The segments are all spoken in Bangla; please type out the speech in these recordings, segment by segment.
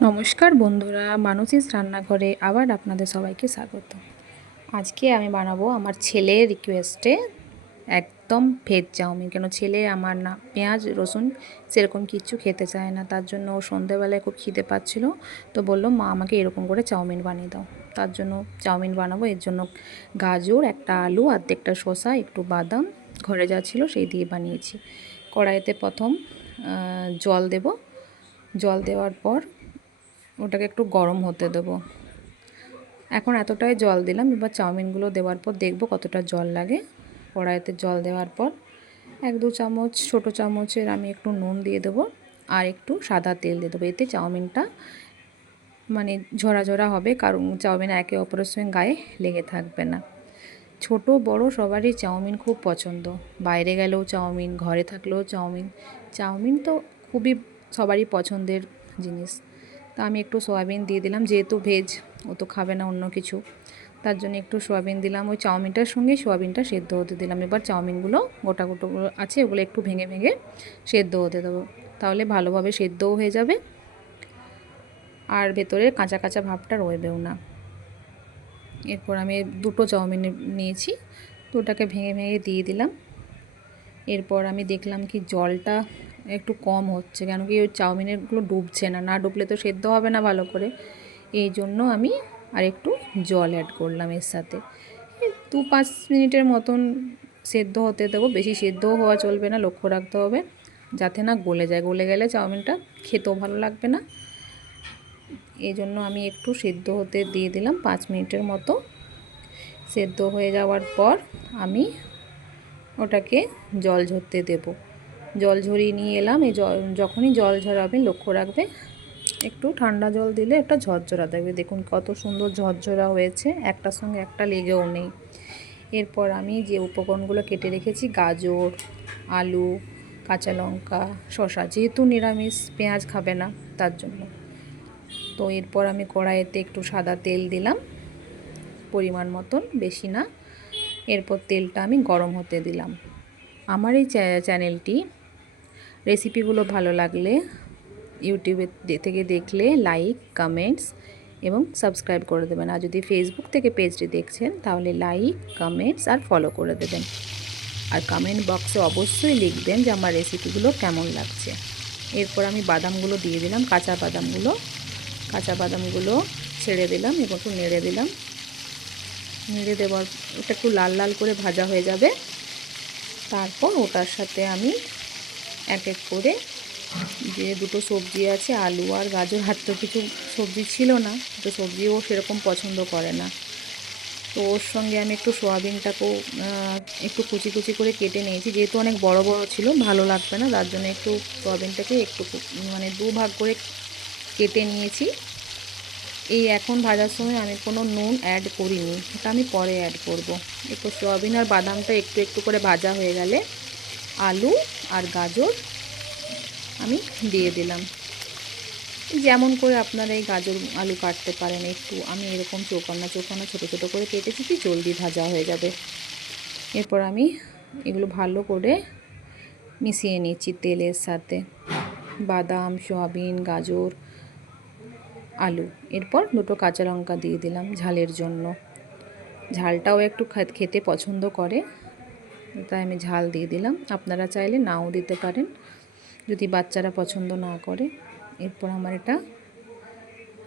নমস্কার বন্ধুরা, মানসীস রান্নাঘরে আবার আপনাদের সবাইকে স্বাগত। আজকে আমি বানাবো আমার ছেলের রিকোয়েস্টে একদম ভেজ চাউমিন। কেন ছেলে আমার না পেঁয়াজ রসুন সেরকম কিছু খেতে চায় না, তার জন্য ও সন্ধেবেলায় খুব খিদে পাচ্ছিল, তো বললো মা আমাকে এরকম করে চাউমিন বানিয়ে দাও। তার জন্য চাউমিন বানাবো। এর জন্য গাজর, একটা আলু, অর্ধেকটা শসা, একটু বাদাম ঘরে যা ছিল সেই দিয়ে বানিয়েছি। কড়াইতে প্রথম জল দেব। জল দেওয়ার পর ওটাকে একটু গরম হতে দেবো। এখন এতটাই জল দিলাম, এবার চাউমিনগুলো দেওয়ার পর দেখব কতটা জল লাগে। কড়াইতে জল দেওয়ার পর 1-2 চামচ ছোটো চামচের আমি একটু নুন দিয়ে দেবো আর একটু সাদা তেল দিয়ে দেবো। এতে চাউমিনটা মানে ঝরা ঝরা হবে, কারণ চাউমিন একে অপরের সঙ্গে গায়ে লেগে থাকবে না। ছোট বড় সবারই চাউমিন খুব পছন্দ, বাইরে গেলেও চাউমিন, ঘরে থাকলেও চাউমিন। চাউমিন তো খুবই সবারই পছন্দের জিনিস। তা আমি একটু সয়াবিন দিয়ে দিলাম, যেহেতু ভেজ ও তো খাবে না অন্য কিছু, তার জন্য একটু সয়াবিন দিলাম। ওই চাউমিনটার সঙ্গে সয়াবিনটা সেদ্ধ হতে দিলাম। এবার চাউমিনগুলো গোটা গোটাগুলো আছে ওগুলো একটু ভেঙে ভেঙে সেদ্ধ হতে দেবো, তাহলে ভালোভাবে সেদ্ধও হয়ে যাবে আর ভেতরে কাঁচা কাঁচা ভাবটা রইবেও না। এরপর আমি 2টো চাউমিন নিয়েছি, তো ওটাকে ভেঙে ভেঙে দিয়ে দিলাম। এরপর আমি দেখলাম কি জলটা একটু কম হচ্ছে, কেন কি ওই চাউমিনেরগুলো ডুবছে না, না ডুবলে তো সেদ্ধ হবে না ভালো করে। এই জন্য আমি আর একটু জল অ্যাড করলাম এর সাথে। 2-5 মিনিটের মতন সেদ্ধ হতে দেবো, বেশি সেদ্ধও হওয়া চলবে না, লক্ষ্য রাখতে হবে যাতে না গলে যায়। গলে গেলে চাউমিনটা খেতেও ভালো লাগবে না। এই জন্য আমি একটু সেদ্ধ হতে দিয়ে দিলাম 5 মিনিটের মতো। সেদ্ধ হয়ে যাওয়ার পর আমি ওটাকে জল ঝরতে দেব। জল ঝরিয়ে নিয়ে এলাম। এই যখনই জল ঝরাবে লক্ষ্য রাখবে একটু ঠান্ডা জল দিলে একটা ঝরঝরা থাকবে। দেখুন কত সুন্দর ঝরঝরা হয়েছে, একটার সঙ্গে একটা লেগেও নেই। এরপর আমি যে উপকরণগুলো কেটে রেখেছি, গাজর, আলু, কাঁচা লঙ্কা, শসা, যেহেতু নিরামিষ পেঁয়াজ খাবে না তার জন্য, তো এরপর আমি কড়াইতে একটু সাদা তেল দিলাম পরিমাণ মতন, বেশি না। এরপর তেলটা আমি গরম হতে দিলাম। আমার এই চ্যানেলটি রেসিপিগুলো ভালো লাগলে ইউটিউবে থেকে দেখলে লাইক, কমেন্টস এবং সাবস্ক্রাইব করে দেবেন। আর যদি ফেসবুক থেকে পেজটি দেখছেন তাহলে লাইক, কমেন্টস আর ফলো করে দেবেন। আর কমেন্ট বক্সে অবশ্যই লিখবেন যে আমার রেসিপিগুলো কেমন লাগছে। এরপর আমি বাদামগুলো দিয়ে দিলাম, কাঁচা বাদামগুলো ছেড়ে দিলাম এবং একটু নেড়ে দিলাম। নেড়ে দেওয়ার ওটা একটু লাল লাল করে ভাজা হয়ে যাবে। তারপর ওটার সাথে আমি এক এক করে যে 2টো সবজি আছে, আলু আর গাজর, হাত তো কিছু সবজি ছিল না, তো সবজিও সেরকম পছন্দ করে না, তো ওর সঙ্গে আমি একটু সোয়াবিনটাকেও একটু কুচি কুচি করে কেটে নিয়েছি। যেহেতু অনেক বড় বড় ছিল ভালো লাগবে না, তার জন্য একটু সোয়াবিনটাকে একটু মানে 2 ভাগ করে কেটে নিয়েছি। এই এখন ভাজার সময় আমি কোনো নুন অ্যাড করিনি, এটা আমি পরে অ্যাড করব। একটু সোয়াবিন আর বাদামটা একটু একটু করে ভাজা হয়ে গেলে আলু আর গাজর আমি দিয়ে দিলাম। যেমন করে আপনারা এই গাজর আলু কাটতে পারেন, একটু আমি এরকম চৌকান্না ছোটো ছোটো করে কেটেছি কি জলদি ভাজা হয়ে যাবে। এরপর আমি এগুলো ভালো করে মিশিয়ে নিচ্ছি তেলের সাথে, বাদাম, সয়াবিন, গাজর, আলু। এরপর 2টো কাঁচা লঙ্কা দিয়ে দিলাম ঝালের জন্য। ঝালটাও একটু খেতে পছন্দ করে, তাই আমি ঝাল দিয়ে দিলাম। আপনারা চাইলে নাও দিতে পারেন যদি বাচ্চারা পছন্দ না করে। এরপর আমার এটা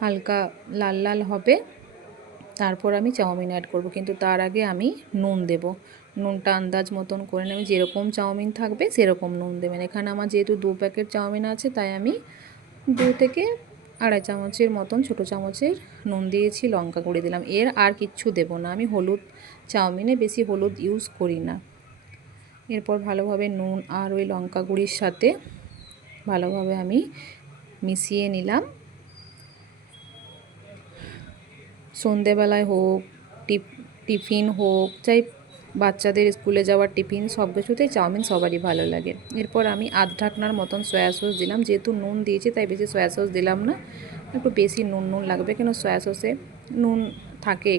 হালকা লাল লাল হবে, তারপর আমি চাউমিন অ্যাড করব, কিন্তু তার আগে আমি নুন দেব। নুনটা আন্দাজ মতন করে নেবেন, যেরকম চাউমিন থাকবে সেরকম নুন দেবেন। এখানে আমার যেহেতু 2 প্যাকেট চাউমিন আছে তাই আমি 2 থেকে আড়াই চামচের মতন ছোটো চামচের নুন দিয়েছি, লঙ্কা গুঁড়ি দিলাম। এর আর কিচ্ছু দেব না, আমি হলুদ চাউমিনে বেশি হলুদ ইউজ করি না। এরপর ভালোভাবে নুন আর ওই লঙ্কা গুঁড়ির সাথে ভালোভাবে আমি মিশিয়ে নিলাম। সন্ধেবেলায় হোক, টিফিন হোক, চাই বাচ্চাদের স্কুলে যাওয়ার টিফিন, সব কিছুতেই চাউমিন সবারই ভালো লাগে। এরপর আমি আধ ঢাকনার মতন সয়া সস দিলাম, যেহেতু নুন দিয়েছি তাই বেশি সয়া সস দিলাম না, একটু বেশি নুন নুন লাগবে, কেন সয়া সসে নুন থাকে,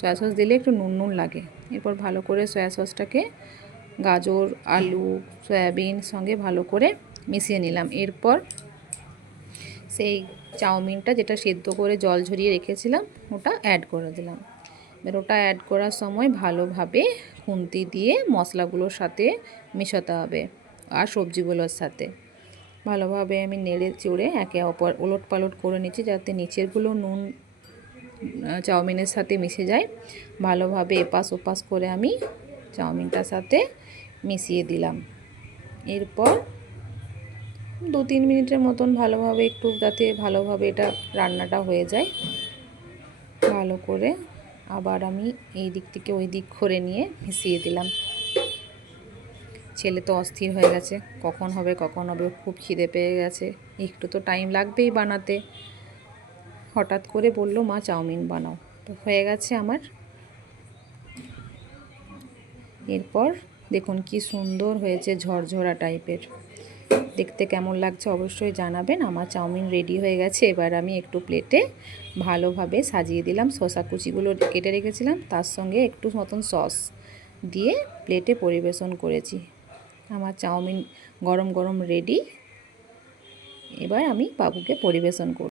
সয়া সস দিলে একটু নুন নুন লাগে। এরপর ভালো করে সয়া সসটাকে গাজর, আলু, সয়াবিন সঙ্গে ভালো করে মিশিয়ে নিলাম। এরপর সেই চাউমিনটা যেটা সেদ্ধ করে জল ঝরিয়ে রেখেছিলাম ওটা অ্যাড করে দিলাম। এবার ওটা অ্যাড করার সময় ভালোভাবে খুন্তি দিয়ে মশলাগুলোর সাথে মেশাতে হবে আর সবজিগুলোর সাথে ভালোভাবে আমি নেড়ে চেড়ে একে অপর ওলট পালট করে নিচ্ছি, যাতে নিচেরগুলো নুন চাউমিনের সাথে মিশে যায়। ভালোভাবে এপাশ ওপাশ করে আমি চাউমিনটার সাথে মিশিয়ে দিলাম। এরপর 2-3 মিনিটের মতন ভালোভাবে একটু, যাতে ভালোভাবে এটা রান্নাটা হয়ে যায়, ভালো করে আবার আমি এই দিক থেকে ওই দিক করে নিয়ে মিশিয়ে দিলাম। ছেলে তো অস্থির হয়ে গেছে, কখন হবে কখন হবে, খুব খিদে পেয়ে গেছে, একটু তো টাইম লাগবেই বানাতে। হঠাৎ করে বলল মা চাউমিন বানাও, তো হয়ে গেছে আমার। এরপর দেখুন কি সুন্দর হয়েছে, ঝরঝরা টাইপের। দেখতে কেমন লাগছে অবশ্যই জানাবেন। আমার চাউমিন রেডি হয়ে গেছে। এবার আমি একটু প্লেটে ভালোভাবে সাজিয়ে দিলাম। শসা কুচিগুলো কেটে রেখেছিলাম, তার সঙ্গে একটু মতন সস দিয়ে প্লেটে পরিবেশন করেছি। আমার চাউমিন গরম গরম রেডি। এবার আমি বাবুকে পরিবেশন করব।